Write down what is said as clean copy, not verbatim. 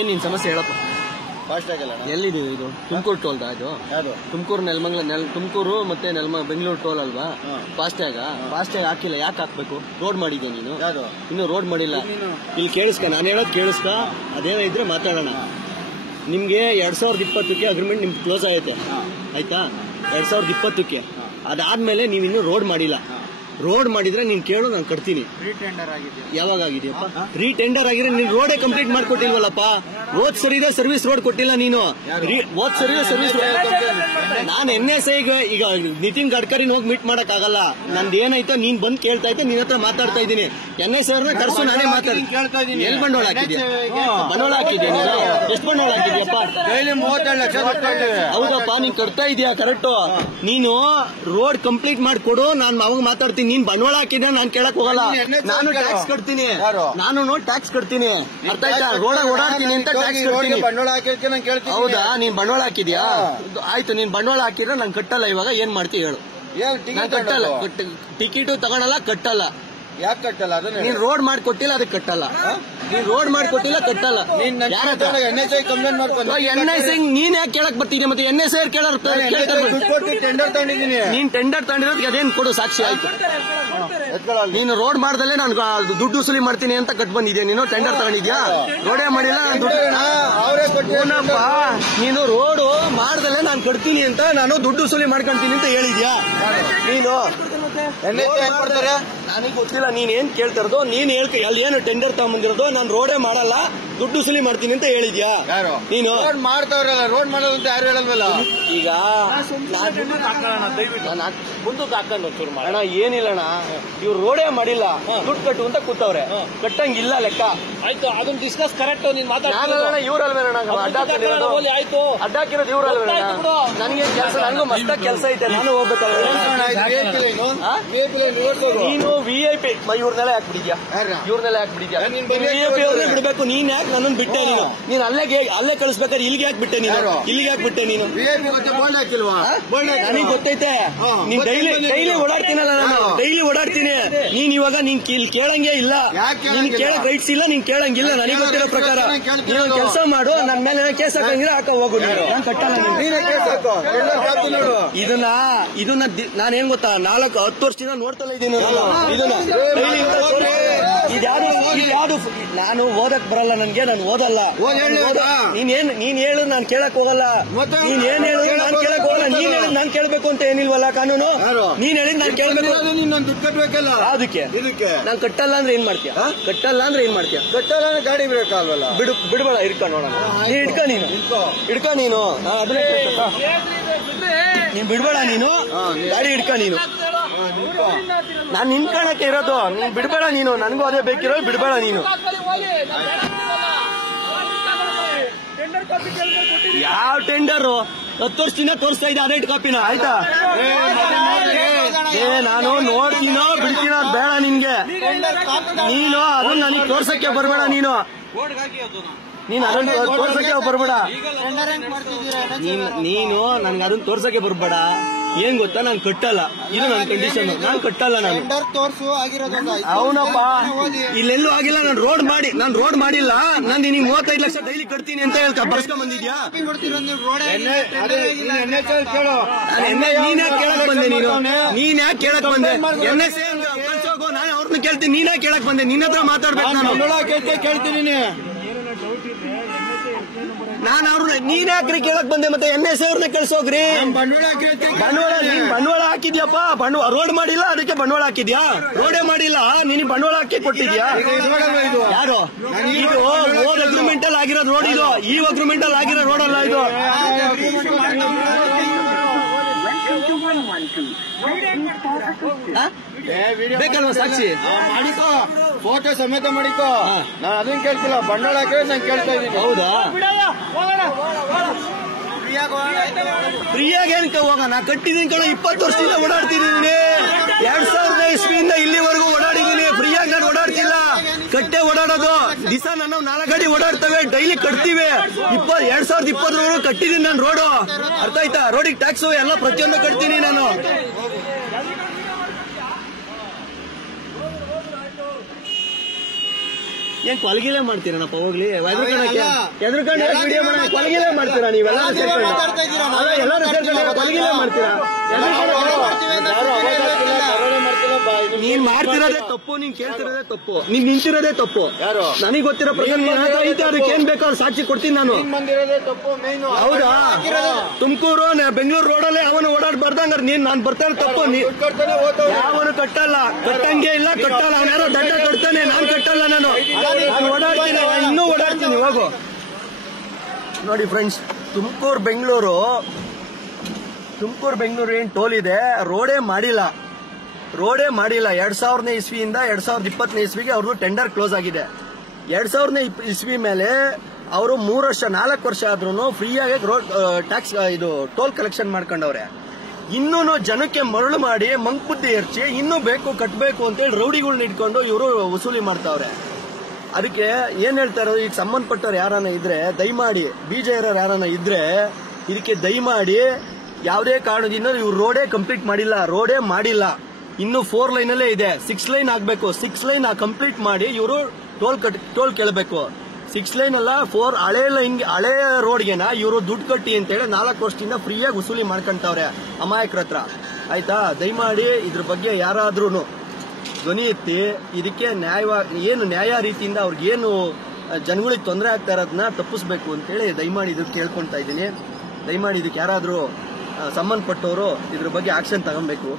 ಏನ್ ನಿನ್ ಸಮಸ್ಯೆ ಹೇಳಪ್ಪ. ಫಾಸ್ಟ್ ಆಗಲ್ಲ. ಎಲ್ಲಿದೆ ಇದು? ತುಮಕೂರು ಟೋಲ್ ಇದು? ಯಾವುದು? ತುಮಕೂರು ತುಮಕೂರು ಮತ್ತೆ ಬೆಂಗಳೂರು ಟೋಲ್ ಅಲ್ವಾ? ಫಾಸ್ಟ್ಯಾಗ್ ಹಾಕಿಲ್ಲ. ಯಾಕೆ ಹಾಕ್ಬೇಕು? ರೋಡ್ ಮಾಡಿದ್ಯಾ ನೀನು? ಇನ್ನು ರೋಡ್ ಮಾಡಿಲ್ಲ. ಇಲ್ಲಿ ಕೇಳಿಸ್ಕ, ನಾನು ಹೇಳೋದು ಕೇಳಿಸ್ಕ. ಅದೇನೋ ಇದ್ರೆ ಮಾತಾಡೋಣ. ನಿಮ್ಗೆ 2020ಕ್ಕೆ ಅಗ್ರಿಮೆಂಟ್ ನಿಮ್ಗೆ ಕ್ಲೋಸ್ ಆಗೈತೆ, ಆಯ್ತಾ? 2020ಕ್ಕೆ. ಅದಾದ್ಮೇಲೆ ನೀವಿನ್ನು ರೋಡ್ ಮಾಡಿಲ್ಲ. ರೋಡ್ ಮಾಡಿದ್ರೆ ನೀನ್ ಕೇಳು, ನಾನು ಕಟ್ತೀನಿ. ಯಾವಾಗ ಆಗಿದೆಯಪ್ಪ? ರೀಟೆಂಡರ್ ಆಗಿದ್ರೆ ನೀನ್ ರೋಡೇ ಕಂಪ್ಲೀಟ್ ಮಾಡ್ಕೊಟ್ಟಿಲ್ವಲ್ಲಪ್ಪ. ಹೋದ್ ಸರಿದ ಸರ್ವಿಸ್ ರೋಡ್ ಕೊಟ್ಟಿಲ್ಲ ನೀನು. ಹೋದ್ ಸರಿದ ಸರ್ವಿಸ್ ನಾನು NSA ಈಗ ನಿತಿನ್ ಗಡ್ಕರಿ ಹೋಗಿ ಮೀಟ್ ಮಾಡಕ್ ಆಗಲ್ಲ. ನಂದು ಏನಾಯ್ತೋ ನೀನ್ ಬಂದ್ ಕೇಳ್ತಾ ಇದ್ದೆ, ನಿನ್ ಹತ್ರ ಮಾತಾಡ್ತಾ ಇದ್ದೀನಿ. NSA ಅವ್ರನ್ನ ಕರ್ಸು, ನಾನೇ ಮಾತಾಡ್ತೀನಿ. ಎಲ್ಲಿ ಬಂಡವಾಳ ಹಾಕಿದ್ಯಾ? ಬಂಡವಾಳ ಹಾಕಿದ್ಯಾ ನೀನು? ಎಷ್ಟು ಬಂಡವಾಳ ಹಾಕಿದ್ಯಪ್ಪ? 37 ಲಕ್ಷ. ಹೌದಪ್ಪ, ನೀನ್ ಕಟ್ತಾ ಇದೀಯಾ ಕರೆಕ್ಟ್. ನೀನು ರೋಡ್ ಕಂಪ್ಲೀಟ್ ಮಾಡ್ಕೊಡು, ನಾನು ಅವಾಗ ಮಾತಾಡ್ತೀನಿ. ನೀನ್ ಬಂಡವಾಳ ಹಾಕಿದ್ಯಾ ನಾನು ಕೇಳಕ್ ಹೋಗಲ್ಲ. ನಾನು ಟ್ಯಾಕ್ಸ್ ಕಟ್ತೀನಿ. ನಾನು ಟ್ಯಾಕ್ಸ್ ಕಟ್ತೀನಿ, ಅರ್ಥ ಆಯ್ತಾ? ರೋಡ್ ಓಡಾಡ್ತೀನಿ ಅಂತ ಟ್ಯಾಕ್ಸ್ ಕಟ್ತೀನಿ. ಬಂಡವಾಳ ಹಾಕಿದ್ಕೆ ನಾನು ಕೇಳ್ತೀನಿ. ಹೌದಾ? ನೀನ್ ಬಂಡವಾಳ ಹಾಕಿದ್ಯಾ? ಆಯ್ತು, ನೀನ್ ಬಂಡವಾಳ ಹಾಕಿದ್ರೆ ನಾನು ಕಟ್ಟಲ್ಲ. ಇವಾಗ ಏನ್ ಮಾಡ್ತೀವಿ ಹೇಳು? ನಾನು ಕಟ್ಟಲ್ಲ. ಟಿಕೆಟ್ ತಗೊಳಲ್ಲ, ಕಟ್ಟಲ್ಲ. ಯಾಕೆ ಕಟ್ಟಲ್ಲ? ಅದನ್ನ ನೀನ್ ರೋಡ್ ಮಾಡ್ಕೊಟ್ಟಿಲ್ಲ, ಅದಕ್ಕೆ ಕಟ್ಟಲ್ಲ. ನೀನ್ ರೋಡ್ ಮಾಡ್ಕೊಟ್ಟಿಲ್ಲ, ಕಟ್ಟಲ್ಲ. NSA ಕಂಪ್ಲೇಂಟ್ ಮಾಡ್ಕೊಂಡು NSA ನೀನ್ ಯಾಕೆ ಕೇಳಕ್ ಬರ್ತಿದ್ಯಾ? ಮತ್ತೆ NSA ಟೆಂಡರ್ ತಗೊಂಡಿದ್ದೀನಿ. ನೀನ್ ಟೆಂಡರ್ ತಗೊಂಡಿರೋದಕ್ಕೆ ಅದೇನ್ ಕೊಡು ಸಾಕ್ಷಿ? ಆಯ್ತು, ನೀನು ರೋಡ್ ಮಾಡ್ದಲ್ಲೇ ನಾನು ದುಡ್ಡು ವಸೂಲಿ ಮಾಡ್ತೀನಿ ಅಂತ ಕಟ್ ಬಂದಿದ್ಯಾ? ನೀನು ಟೆಂಡರ್ ತಗೊಂಡಿದ್ಯಾ? ರೋಡೇ ಮಾಡಿಲ್ಲ, ಅವರೇ ಕೊಟ್ಟನಪ್ಪ. ನೀನು ರೋಡು ಮಾಡ್ದಲ್ಲೇ ನಾನು ಕಟ್ತೀನಿ ಅಂತ, ನಾನು ದುಡ್ಡು ವಸೂಲಿ ಮಾಡ್ಕೊಂತೀನಿ ಅಂತ ಹೇಳಿದ್ಯಾ ನೀನು? ನನಗೆ ಗೊತ್ತಿಲ್ಲ ನೀನ್ ಏನ್ ಕೇಳ್ತಿರೋದು. ನೀನ್ ಅಲ್ಲಿ ಏನು ಟೆಂಡರ್ ತಗೊಂಬಂದಿರೋದು? ನಾನು ರೋಡೇ ಮಾಡಲ್ಲ, ದುಡ್ಡು ವಸೂಲಿ ಮಾಡ್ತೀನಿ ಅಂತ ಹೇಳಿದ್ಯಾ ನೀನು? ಮಾಡ್ತಾವ್ರಲ್ಲ, ರೋಡ್ ಮಾಡೋದು ಅಂತ ಯಾರು ಹೇಳಲ್ವಲ್ಲ. ಈಗ ಮುಂದಕ್ಕೆ ಹಾಕೊಂಡು ಚೂರು ಮಾಡೋಣ. ಏನಿಲ್ಲಣ್ಣ, ಇವ್ರು ರೋಡೇ ಮಾಡಿಲ್ಲ, ದುಡ್ಡು ಕಟ್ಟು ಅಂತ ಕೂತವ್ರೆ. ಕಟ್ಟಂಗಿಲ್ಲ ಲೆಕ್ಕ. ಆಯ್ತು, ಅದನ್ನ ಡಿಸ್ಕಸ್ ಕರೆಕ್ಟ್. ನೀನ್ ಮಾತಾಡೋಣ. ಇವ್ರಲ್ವೇಣ ಆಯ್ತು, ಅಡ್ಡಾಕಿರೋದು ಇವ್ರಲ್ವೇಣ? ನನಗೆ ಕೆಲಸ, ನನಗೂ ಮಸ್ತ ಕೆಲಸ ಐತೆ, ನಾನು ಹೋಗ್ಬೇಕಲ್ಲ. ನೀನು VIP ಇವ್ರನ್ನೆಲ್ಲ ಯಾಕೆ ಬಿಡಿದ್ಯಾ? ಇವ್ರನ್ನೆಲ್ಲ ಯಾಕೆ ಬಿಡಿದ್ಯಾ? VIP ಅವ್ರನ್ನೇ ಬಿಡ್ಬೇಕು. ನೀನ್ ಯಾಕೆ ನನ್ನನ್ನು ಬಿಟ್ಟೆ? ನೀನು ಅಲ್ಲೇ ಕಳಿಸ್ಬೇಕಾದ್ರೆ ಇಲ್ಲಿಗೆ ಯಾಕೆ ಬಿಟ್ಟೆ? ನೀನು ಇಲ್ಲಿಗೆ ಯಾಕೆ ಬಿಟ್ಟೆ? ನೀನು ನನಗೆ ಗೊತ್ತೈತೆ. ನೀನ್ ಡೈಲಿ ಓಡಾಡ್ತೀನಲ್ಲ, ನಾನು ಡೈಲಿ ಓಡಾಡ್ತೀನಿ. ನೀನ್ ಇವಾಗ ನೀನ್ ಕೇಳಂಗೇ ಇಲ್ಲ, ನೀನ್ ಕೇಳಕ್ ರೈಟ್ಸ್ ಇಲ್ಲ, ನೀನ್ ಕೇಳಂಗಿಲ್ಲ. ನನಗೆ ಗೊತ್ತಿರೋ ಪ್ರಕಾರ ನೀನು ಕೆಲಸ ಮಾಡು. ನನ್ನ ಮೇಲೆ ಕೇಸ್ ಹಾಕಂಗಿದ್ರೆ ಹಾಕ ಹೋಗು. ನಾನು ಕಟ್ಟಲ್ಲ. ಇದನ್ನ ನಾನೇನ್ ಗೊತ್ತಾ, 10 ವರ್ಷದಿಂದ ನೋಡ್ತಲ್ಲ ಇದ್ದೀನಿ ಇದನ್ನ. ಇದ್ಯಾವುದು ನಾನು ಓದಕ್ ಬರಲ್ಲ, ನನ್ಗೆ. ನಾನು ಓದಲ್ಲ. ನೀನ್ ಹೇಳು, ನಾನು ಕೇಳಕ್ ಹೋಗಲ್ಲ. ನೀನ್ ಏನ್ ಹೇಳು, ನಾನು ಕೇಳಕ್ ಹೋಗಲ್ಲ. ನೀನ್ ಹೇಳಿದ್ ನಾನು ಕೇಳ್ಬೇಕು ಅಂತ ಏನಿಲ್ವಲ್ಲ ಕಾನೂನು. ನೀನ್ ಹೇಳಿದ್ ನಾನು ಕೇಳ್ಬೇಕು. ಅದಕ್ಕೆ ನಾನು ಕಟ್ಟಲ್ಲ ಅಂದ್ರೆ ಏನ್ ಮಾಡ್ತೀಯ? ಕಟ್ಟಲ್ಲ ಅಂದ್ರೆ ಏನ್ ಮಾಡ್ತೀಯ? ಕಟ್ಟಲ್ಲ ಅಂದ್ರೆ ಗಾಡಿ ಬಿಡಕ್ಕಾಗಲ್ಲ. ಬಿಡ್ಬೇಡ, ಇಡ್ಕ ನೋಡೋಣ. ಇಡ್ಕ ನೀನು ಅದನ್ನೇ ನೀನ್ ಬಿಡ್ಬೇಡ. ನೀನು ಗಾಡಿ ಹಿಡ್ಕ. ನೀನು ನಾನ್ ನಿನ್ಕಣಕ್ಕೆ ಇರೋದು. ನೀನ್ ಬಿಡ್ಬೇಡ. ನೀನು ನನಗೂ ಅದೇ ಬೇಕಿರೋ. ಬಿಡ್ಬೇಡ ನೀನು. ಯಾವ ಟೆಂಡರು? 10 ವರ್ಷದಿಂದ ತೋರಿಸ್ತಾ ಇದ್ದೆ ಅದೇ ಕಾಪಿನ. ಆಯ್ತಾ? ನಾನು ನೋಡ್ತೀನೋ ಬಿಡ್ತೀನೋ ಬೇಡ ನಿನ್ಗೆ. ನೀನು ಅದನ್ನ ನನಗೆ ತೋರ್ಸಕ್ಕೆ ಬರ್ಬೇಡ. ನೀನು ಅದನ್ನ ತೋರ್ಸಕ್ಕೆ ಬರ್ಬೇಡ. ನೀನು ನನ್ಗೆ ಅದನ್ನ ತೋರ್ಸಕ್ಕೆ ಬರ್ಬೇಡ. ಏನ್ ಗೊತ್ತಾ, ನಾನು ಕಟ್ಟಲ್ಲ. ಇದು ನನ್ನ ಕಂಡೀಷನ್. ನಾನು ಕಟ್ಟಲ್ಲ. ನಾನು ಅವನಪ್ಪ ಇಲ್ಲೆಲ್ಲೂ ಆಗಿಲ್ಲ. ನಾನು ರೋಡ್ ಮಾಡಿಲ್ಲ. ನಾನು ನಿನಗೆ 35 ಲಕ್ಷ ಡೈಲಿ ಕಟ್ತೀನಿ ಅಂತ ಹೇಳ್ತಾ ಬರ್ಸ್ಕೊಂಡ್ ಬಂದಿದ್ಯಾ? ನೀನ್ ಯಾಕೆ ಕೇಳಕ್ ಬಂದೆ? ನೀನ್ ಯಾಕೆ ಕೇಳಕ್ ಬಂದೆ? NSA ಕಳ್ಸೋಗು. ನಾನು ಅವ್ರನ್ನ ಕೇಳ್ತೀನಿ. ನೀನ್ ಯಾಕೆ ಕೇಳಕ್ ಬಂದೆ? ನಿನ್ನ ಹತ್ರ ಮಾತಾಡ್ಬೇಕು. ನಾನು ಕೇಳ್ತೀನಿ. ನಾನು ಅವ್ರನ್ನ ನೀನ್ ಯಾಕ್ರಿ ಕೇಳಕ್ ಬಂದೆ? ಮತ್ತೆ NSA ಅವ್ರನ್ನ ಕಳ್ಸೋಗ್ರಿ. ಬಂಡವಾಳ ಹಾಕಿದ್ಯಪ್ಪ. ರೋಡ್ ಮಾಡಿಲ್ಲ, ಅದಕ್ಕೆ ಬಂಡವಾಳ ಹಾಕಿದ್ಯಾ? ರೋಡೇ ಮಾಡಿಲ್ಲ, ನೀನ್ ಬಂಡವಾಳ ಹಾಕಿ ಕೊಟ್ಟಿದ್ಯಾ? ಯಾರು? ಇದು ಓದ್ ಅಗ್ರಿಮೆಂಟ್ ಅಲ್ಲಿ ಆಗಿರೋ ರೋಡ್. ಇದು ಈ ಅಗ್ರಿಮೆಂಟ್ ಅಲ್ಲಿ ಆಗಿರೋ ರೋಡ್ ಅಲ್ಲ ಇದು. ಬೇಕಲ್ವಾ ಸಾಕ್ಷಿ? ಮಾಡಿಕೋ, ಫೋಟೋ ಸಮೇತ ಮಾಡಿಕೋ. ನಾನು ಅದನ್ನ ಕೇಳ್ತಿಲ್ಲ, ಬಂಡವಾಳ ಹಾಕಿದ್ರೆ ನಾನು ಕೇಳ್ತಾ ಇದ್ದೀನಿ. ಹೌದಾ? ಫ್ರೀಯಾಗಿ ಏನಕ್ಕೆ ಹೋಗೋಣ? ಕಟ್ಟಿದೀನಿ ಕಣ. 20 ವರ್ಷದಿಂದ ಓಡಾಡ್ತಿದ್ದೀನಿ. 2000 ಇಸ್ವಿಯಿಂದ ಇಲ್ಲಿವರೆಗೂ ಓಡಾಡಿದ್ದೀನಿ. ಫ್ರೀಯಾಗಿ ನಾನು ಓಡಾಡ್ತಿಲ್ಲ, ಕಟ್ಟೆ ಓಡಾಡೋದು. ದಿವಸ ನಾನು 4 ಗಾಡಿ ಓಡಾಡ್ತವೆ, ಡೈಲಿ ಕಟ್ತೀವಿ. 2020 ಕಟ್ಟಿದೀನಿ ನಾನು ರೋಡು. ಅರ್ಥ ಆಯ್ತಾ? ರೋಡಿಗೆ ಟ್ಯಾಕ್ಸು ಎಲ್ಲ ಪ್ರತಿಯೊಂದು ಕಟ್ತೀನಿ ನಾನು. ಏನ್ ಕೊಲಗಿಲೆ ಮಾಡ್ತೀರನಪ್ಪ ಹೋಗ್ಲಿ ಎದ್ರುಕೊಂಡು ವಿಡಿಯೋ ಮಾಡ ಕೊಲಗಿಲೆ ಮಾಡ್ತೀರಾ ನೀವೆಲ್ಲ ಎಲ್ಲರೂ ಸೇರ್ಕೊಂಡು ಕೊಲಗಿಲೆ ಮಾಡ್ತೀರಾ ನೀನ್ ಮಾಡ್ತಿರೋದೇ ತಪ್ಪು ನೀನ್ ಕೇಳ್ತಿರೋದೇ ತಪ್ಪು ನೀನ್ ನಿಂತಿರೋದೇ ತಪ್ಪು ಯಾರು ನನಗೆ ಗೊತ್ತಿರೋ ಐತೆ ಅದಕ್ಕೆ ಏನ್ ಬೇಕಾದ್ರೂ ಸಾಕ್ಷಿ ಕೊಡ್ತೀನಿ ನಾನು ಹೌದಾ ತುಮಕೂರು ಬೆಂಗಳೂರು ರೋಡಲ್ಲೇ ಅವನು ಓಡಾಡ್ ಬರ್ದಂಗ ನಾನ್ ಬರ್ತಾ ಇರೋ ತಪ್ಪು ಯಾವನು ಕಟ್ಟಲ್ಲ ಕಟ್ಟಂಗೆ ಇಲ್ಲ ಕಟ್ಟಲ್ಲ ಅವನ್ಯಾರೋ ದಂಡ ಕಟ್ತಾನೆ ನಾನ್ ಕಟ್ಟಲ್ಲ ನಾನು ಓಡಾಡ್ತೀನಿ ಇನ್ನೂ ಓಡಾಡ್ತೀನಿ ಹೋಗು ನೋಡಿ ಫ್ರೆಂಡ್ಸ್ ತುಮಕೂರು ಬೆಂಗಳೂರು ಏನ್ ಟೋಲ್ ಇದೆ ರೋಡೇ ಮಾಡಿಲ್ಲ 2000ನೇ ಇಸ್ವಿಯಿಂದ 2020ನೇ ಇಸ್ವಿಗೆ ಅವ್ರದ್ದು ಟೆಂಡರ್ ಕ್ಲೋಸ್ ಆಗಿದೆ 2000ನೇ ಇಸ್ವಿ ಮೇಲೆ ಅವರು 4 ವರ್ಷ ಆದ್ರೂ ಫ್ರೀಯಾಗಿ ರೋಡ್ ಟ್ಯಾಕ್ಸ್ ಇದು ಟೋಲ್ ಕಲೆಕ್ಷನ್ ಮಾಡ್ಕೊಂಡವ್ರೆ ಇನ್ನೂ ಜನಕ್ಕೆ ಮರಳು ಮಾಡಿ ಮಂಕ್ಬುದ್ಧಿ ಎರಚಿ ಇನ್ನೂ ಬೇಕು ಕಟ್ಟಬೇಕು ಅಂತೇಳಿ ರೌಡಿಗಳನ್ನ ಇಟ್ಕೊಂಡು ಇವರು ವಸೂಲಿ ಮಾಡ್ತಾವ್ರೆ ಅದಕ್ಕೆ ಏನ್ ಹೇಳ್ತಾರೋ ಈಗ ಸಂಬಂಧಪಟ್ಟವ್ರು ಯಾರನ್ನ ಇದ್ರೆ ದಯಮಾಡಿ ಬೀಜ ಇರೋರು ಯಾರನ್ನ ಇದ್ರೆ ಇದಕ್ಕೆ ದಯಮಾಡಿ ಯಾವುದೇ ಕಾರಣದಿಂದ ಇವ್ರು ರೋಡೇ ಕಂಪ್ಲೀಟ್ ಮಾಡಿಲ್ಲ ಇನ್ನು 4 ಲೈನಲ್ಲೇ ಇದೆ 6 ಲೈನ್ ಆಗ್ಬೇಕು 6 ಲೈನ್ ಕಂಪ್ಲೀಟ್ ಮಾಡಿ ಇವರು ಟೋಲ್ ಕೇಳಬೇಕು 6 ಲೈನ್ ಅಲ್ಲ 4 ಹಳೆ ರೋಡ್ಗೆನ ಇವರು ದುಡ್ಡು ಕಟ್ಟಿ ಅಂತೇಳಿ 4 ವರ್ಷದಿಂದ ಫ್ರೀಯಾಗಿ ವಸೂಲಿ ಮಾಡ್ಕೊಂತವ್ರೆ ಅಮಾಯಕರ ಹತ್ರ ಆಯ್ತಾ ದಯಮಾಡಿ ಇದ್ರ ಬಗ್ಗೆ ಯಾರಾದ್ರೂ ಧ್ವನಿ ಎತ್ತಿ ಇದಕ್ಕೆ ನ್ಯಾಯ ರೀತಿಯಿಂದ ಅವ್ರಿಗೇನು ಜನಗಳಿಗೆ ತೊಂದರೆ ಆಗ್ತಾ ಇರೋದನ್ನ ತಪ್ಪಿಸ್ಬೇಕು ಅಂತೇಳಿ ದಯಮಾಡಿ ಇದಕ್ಕೆ ಕೇಳ್ಕೊಂತಾ ಇದ್ದೀನಿ ದಯಮಾಡಿ ಇದಕ್ಕೆ ಯಾರಾದ್ರೂ ಸಂಬಂಧಪಟ್ಟವರು ಇದ್ರ ಬಗ್ಗೆ ಆಕ್ಷನ್ ತಗೊಬೇಕು